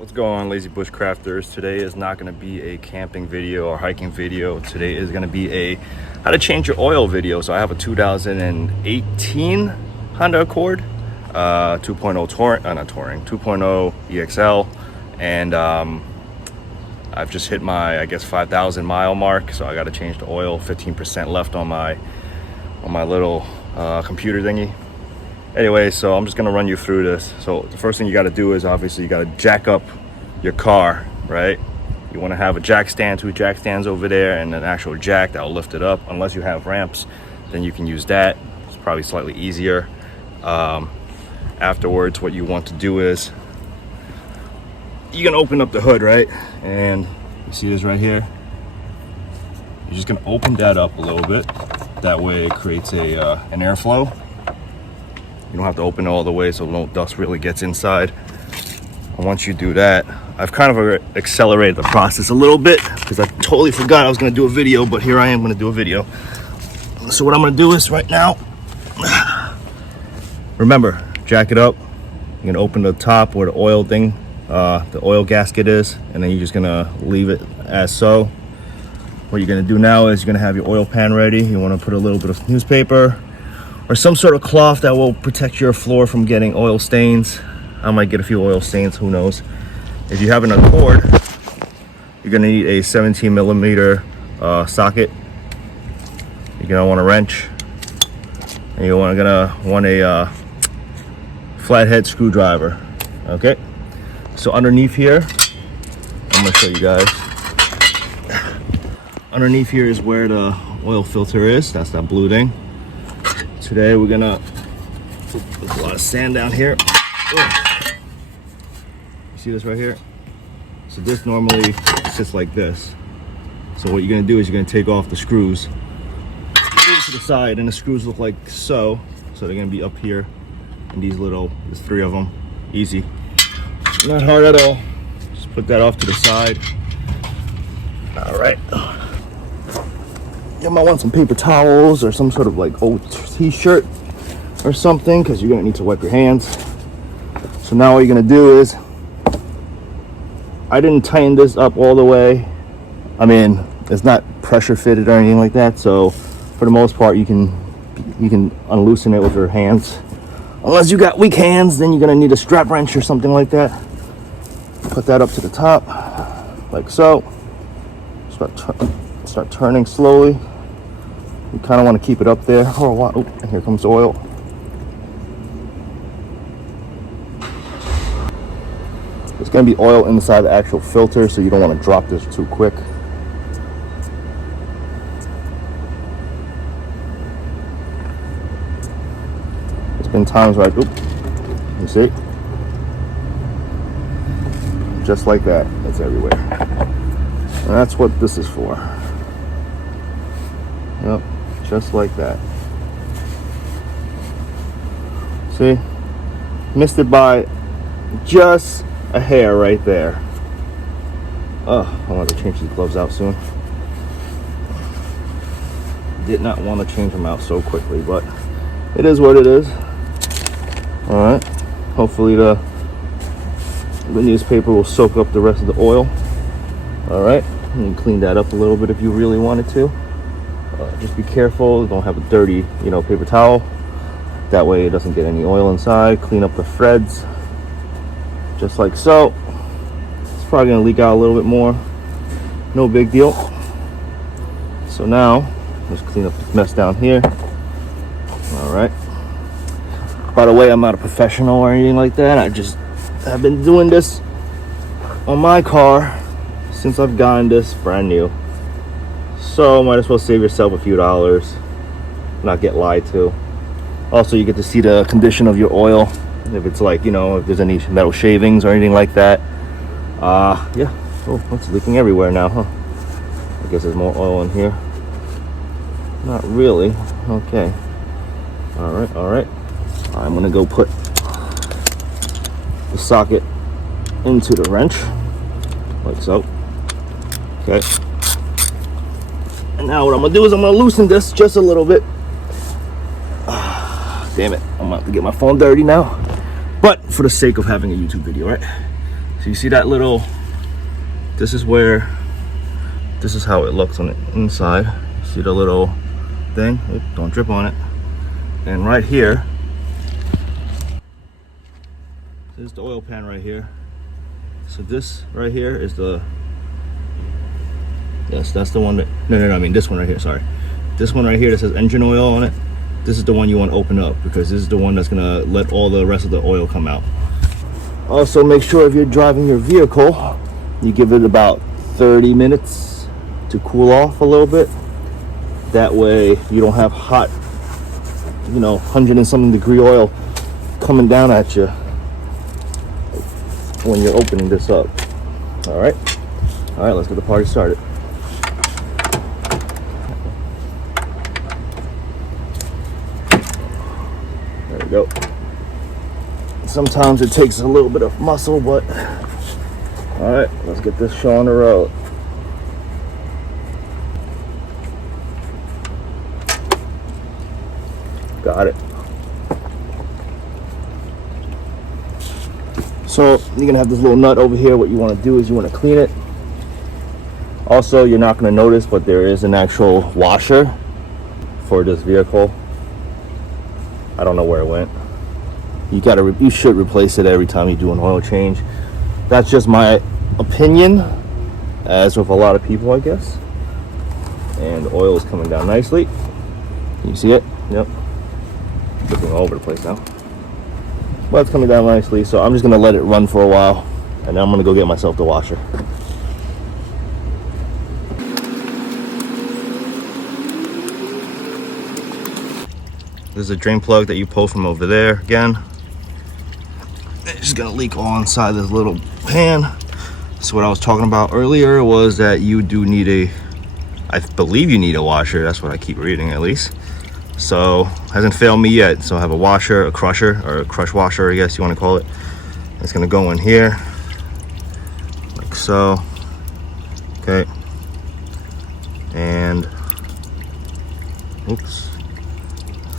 What's going on, lazy bushcrafters? Today is not going to be a camping video or hiking video. Today is going to be a how to change your oil video. So I have a 2018 Honda Accord 2.0 EXL, and I've just hit my 5,000 mile mark, so I got to change the oil. 15% left on my little computer thingy. Anyway, so I'm just gonna run you through this. So the first thing you got to do is obviously you got to jack up your car, right? You want to have a jack stand, 2 jack stands over there, and an actual jack that will lift it up. Unless you have ramps, then you can use that. It's probably slightly easier. Afterwards, what you want to do is you can open up the hood, right? And you see this right here. You're just gonna open that up a little bit. That way it creates an airflow. You don't have to open it all the way so no dust really gets inside. And once you do that, I've kind of accelerated the process a little bit because I totally forgot I was going to do a video, but here I am going to do a video. So what I'm going to do is right now, remember, jack it up. You're going to open the top where the oil thing, the oil gasket is, and then you're just going to leave it as so. What you're going to do now is you're going to have your oil pan ready. You want to put a little bit of newspaper or some sort of cloth that will protect your floor from getting oil stains. I might get a few oil stains, who knows. If you have an Accord, you're gonna need a 17 millimeter socket. You're gonna want a wrench, and you're gonna want a flathead screwdriver. Okay, so underneath here, I'm gonna show you guys. Underneath here is where the oil filter is. That's that blue thing. Today we're gonna, there's a lot of sand down here. Ugh. You see this right here? So this normally sits like this. So what you're gonna do is you're gonna take off the screws, move it to the side, and the screws look like so. So they're gonna be up here, and there's 3 of them. Easy, not hard at all. Just put that off to the side. All right. You might want some paper towels or some sort of like old t-shirt or something, because you're gonna need to wipe your hands. So now what you're gonna do is, I didn't tighten this up all the way. I mean, it's not pressure fitted or anything like that, so for the most part you can unloosen it with your hands. Unless you got weak hands, then you're gonna need a strap wrench or something like that. Put that up to the top like so. Start turning slowly. You kind of want to keep it up there for a while. Oh, and here comes the oil. There's going to be oil inside the actual filter, so you don't want to drop this too quick. There's been times where you see? Just like that. It's everywhere. And that's what this is for. Yep, just like that. See? Missed it by just a hair right there. Oh, I want to change these gloves out soon. Did not want to change them out so quickly, but it is what it is. Alright. Hopefully the newspaper will soak up the rest of the oil. Alright. You can clean that up a little bit if you really wanted to. Just be careful, don't have a dirty, paper towel. That way it doesn't get any oil inside. Clean up the threads, just like so. It's probably gonna leak out a little bit more. No big deal. So now, let's clean up this mess down here. All right. By the way, I'm not a professional or anything like that. I've been doing this on my car since I've gotten this brand new. So might as well save yourself a few dollars, not get lied to. Also, you get to see the condition of your oil, if it's like, if there's any metal shavings or anything like that. Yeah. Oh, it's leaking everywhere now, huh? I guess there's more oil in here. Not really. Okay. All right. I'm gonna go put the socket into the wrench, like so. Okay. And now what I'm gonna do is I'm gonna loosen this just a little bit. Damn it, I'm about to get my phone dirty now. But for the sake of having a YouTube video, right? So you see that little, this is how it looks on the inside. See the little thing? Oop, don't drip on it. And right here, this is the oil pan right here. So this right here is the, yes, that's the one that, no, I mean this one right here, sorry. This one right here that says engine oil on it, this is the one you want to open up, because this is the one that's gonna let all the rest of the oil come out. Also, make sure if you're driving your vehicle, you give it about 30 minutes to cool off a little bit. That way you don't have hot, 100 and something degree oil coming down at you when you're opening this up. All right, let's get the party started. There we go. Sometimes it takes a little bit of muscle, but all right, let's get this show on the road. Got it. So you're gonna have this little nut over here. What you want to do is you want to clean it. Also, you're not going to notice, but there is an actual washer for this vehicle. I don't know where it went. You should replace it every time you do an oil change. That's just my opinion, as with a lot of people, I guess. And the oil is coming down nicely. Can you see it? Yep. Flipping all over the place now. But it's coming down nicely, so I'm just gonna let it run for a while, and then I'm gonna go get myself the washer. This is a drain plug that you pull from over there again. It's just gonna leak all inside this little pan. So what I was talking about earlier was that you do need I believe you need a washer. That's what I keep reading, at least. So hasn't failed me yet. So I have a washer, a crusher, or a crush washer, I guess you want to call it. It's gonna go in here like so. Okay, and oops,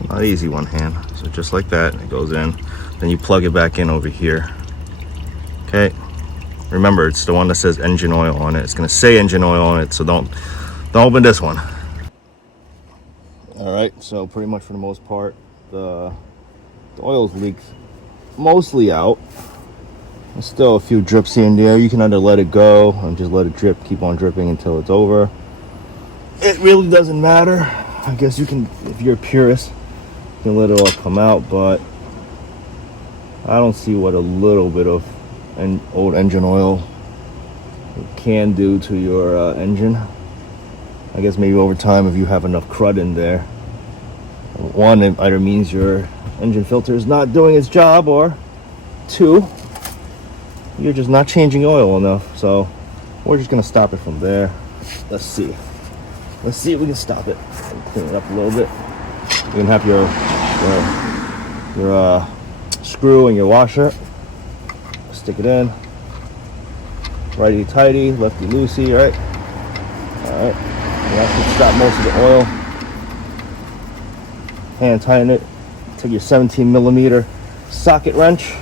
it's not easy one hand. So just like that, it goes in. Then you plug it back in over here. Okay, remember, it's the one that says engine oil on it. It's gonna say engine oil on it, so don't open this one. All right, so pretty much for the most part, the oil's leaked mostly out. There's still a few drips here and there. You can either let it go and just let it drip, keep on dripping until it's over. It really doesn't matter. I guess you can, if you're a purist, you can let it all come out, but I don't see what a little bit of old engine oil can do to your engine. I guess maybe over time, if you have enough crud in there, one, it either means your engine filter is not doing its job, or two, you're just not changing oil enough. So we're just gonna stop it from there. Let's see if we can stop it and clean it up a little bit. You can have your screw and your washer. Stick it in, righty tighty, lefty loosey, right? All right. That should stop most of the oil. Hand tighten it. Take your 17mm socket wrench.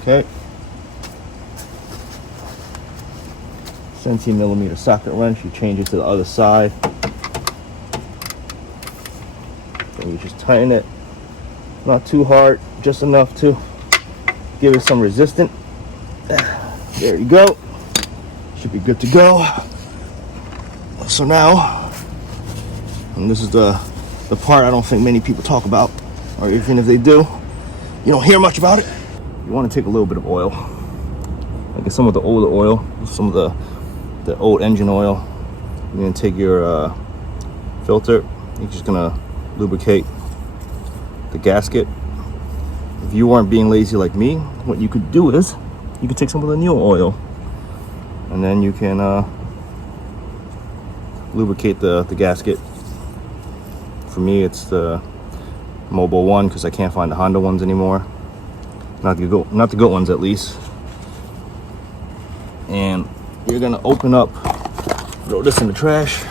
Okay. 17mm socket wrench. You change it to the other side. Then you just tighten it. Not too hard, just enough to give it some resistance. There you go. Should be good to go. So now, and this is the part I don't think many people talk about, or even if they do, you don't hear much about it. You want to take a little bit of oil, like some of the older oil, some of the old engine oil. You're gonna take your filter. You're just gonna lubricate the gasket. If you weren't being lazy like me, what you could do is you could take some of the new oil, and then you can lubricate the gasket. For me, it's the Mobile one, because I can't find the Honda ones anymore. Not the good ones, at least. And you're gonna open up, throw this in the trash.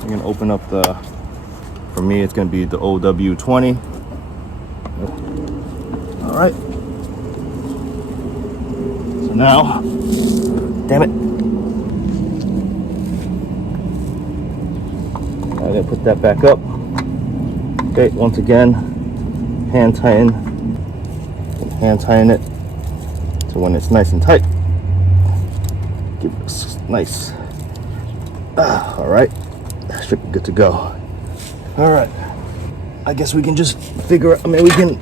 You're gonna open up for me, it's gonna be the OW20. All right. now, damn it. I'm gonna put that back up. Okay, once again, hand tighten it so when it's nice and tight, give it a nice. All right, that should be good to go. All right, I guess we can just figure out. I mean, we can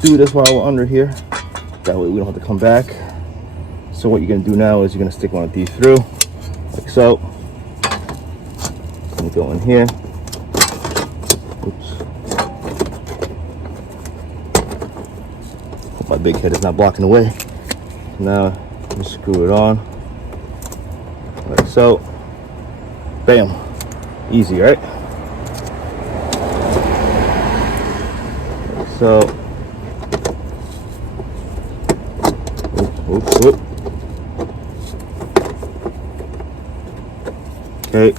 do this while we're under here. That way we don't have to come back. So what you're gonna do now is you're gonna stick one of these through, like so. And go in here. Oops. Hope my big head is not blocking the way. Now you screw it on, like so. Bam. Easy, right? Like so. Oops, oops, oops. Okay.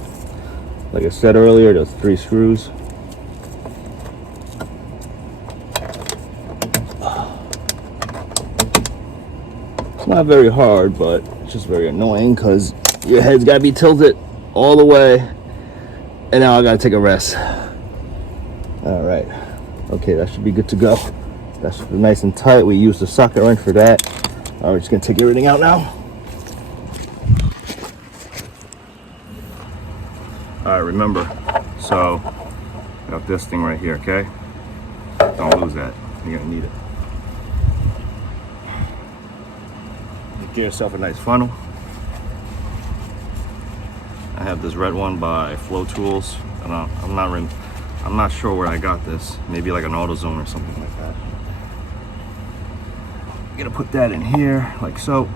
Like I said earlier, those 3 screws. It's not very hard, but it's just very annoying because your head's got to be tilted all the way. And now I got to take a rest. All right. Okay, that should be good to go. That should be nice and tight. We use the socket wrench for that. All right, we're just going to take everything out now. All right, remember, so I got this thing right here, okay? Don't lose that, you're gonna need it. Get yourself a nice funnel. I have this red one by Flow Tools. I'm not sure where I got this. Maybe like an AutoZone or something like that. I'm gonna put that in here, like so.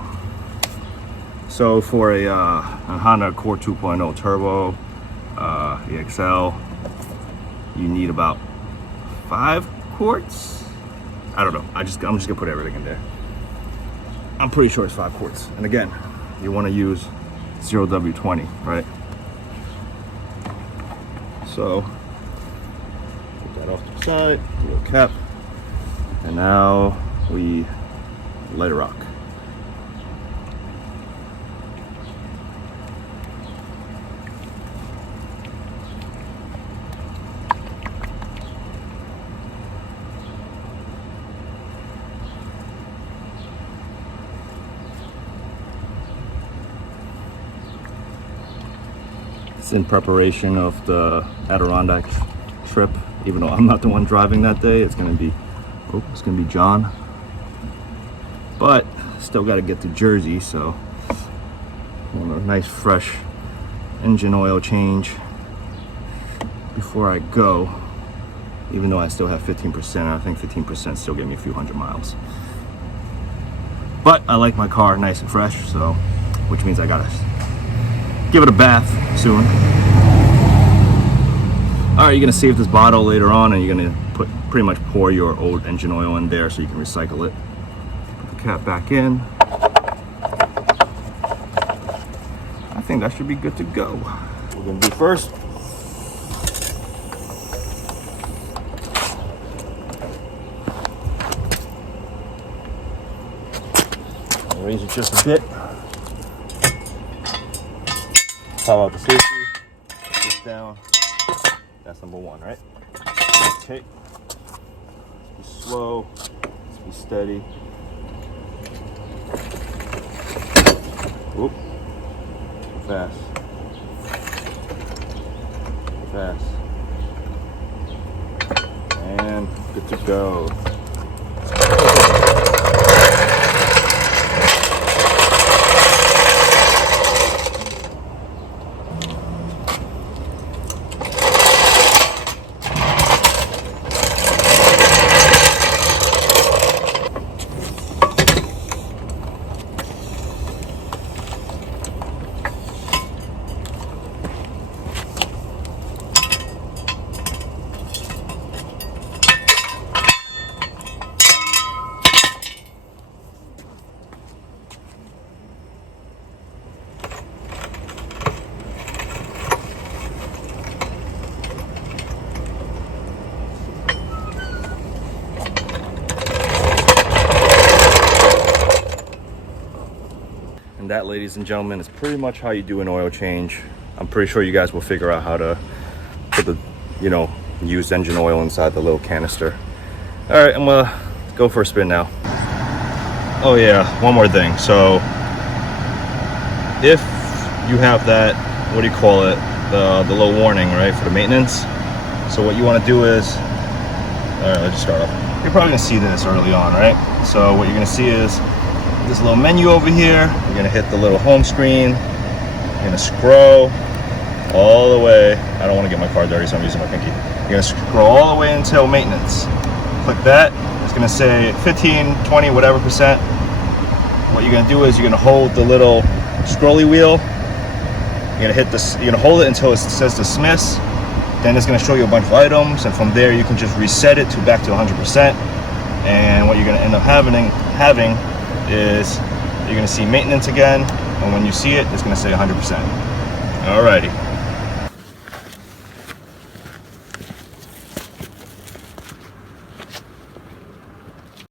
So for a Honda Accord 2.0 Turbo, EXL, you need about 5 quarts. I don't know. I'm just gonna put everything in there. I'm pretty sure it's 5 quarts. And again, you want to use 0W20, right? So put that off to the side, a little cap, and now we let it rock. In preparation of the Adirondack trip, even though I'm not the one driving that day. It's gonna be John, but still got to get to Jersey, so I want a nice fresh engine oil change before I go, even though I still have 15%. I think 15% still get me a few hundred miles, but I like my car nice and fresh, so which means I gotta give it a bath soon. All right, you're gonna save this bottle later on, and you're gonna pretty much pour your old engine oil in there so you can recycle it. Put the cap back in. I think that should be good to go. What we're gonna do first, raise it just a bit. Pop out the safety, put this down. That's number 1, right? Okay. Let's be slow, let's be steady. Whoop. Fast. Fast. And good to go. that, ladies and gentlemen, is pretty much how you do an oil change. I'm pretty sure you guys will figure out how to put the, you know, used engine oil inside the little canister. All right, I'm gonna go for a spin now. Oh yeah, one more thing. So if you have that, what do you call it, the little warning, right, for the maintenance. So what you want to do is, all right, let's just start off. You're probably gonna see this early on, right? So what you're gonna see is this little menu over here. You're gonna hit the little home screen. You're gonna scroll all the way. I don't want to get my car dirty, so I'm using my pinky. You're gonna scroll all the way until maintenance. Click that. It's gonna say 15, 20, whatever percent. What you're gonna do is you're gonna hold the little scrolly wheel. You're gonna hit this. You're gonna hold it until it says dismiss. Then it's gonna show you a bunch of items, and from there you can just reset it to back to 100%. And what you're gonna end up having is you're gonna see maintenance again, and when you see it, it's gonna say 100%. Alrighty.